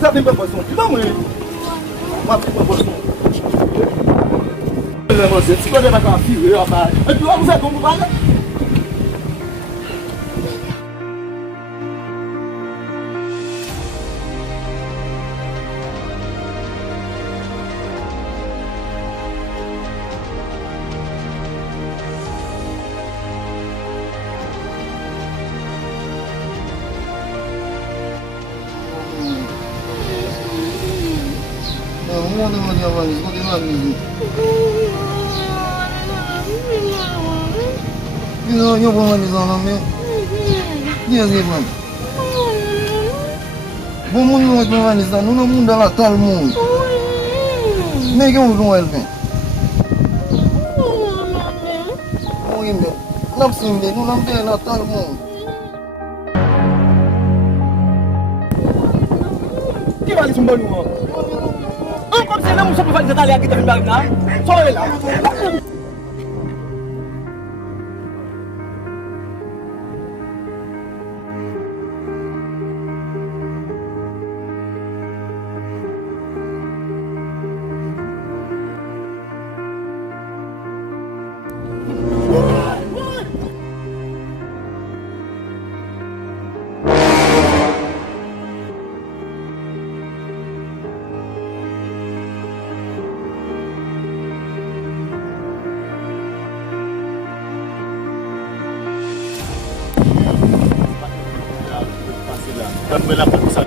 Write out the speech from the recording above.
Ça fait pas poisson. Tu vas moi. Moi pas poisson. Si tu as pas qu'à filer à bas. Et tu vas vous faire comme vous parlez. Yo pon wani zan nan men. Diye zepan. Bon moun yo pon wani zan, nou nan moun dan la tal moun. Men gen moun don el ven. Moun men. Nap sin men, nou nan den la tal moun. Qui va aller sur le bon moment? Comme c'est là où ça peut faire des allées à qui t'a fait une là. Soyez là. Dan la pour ça.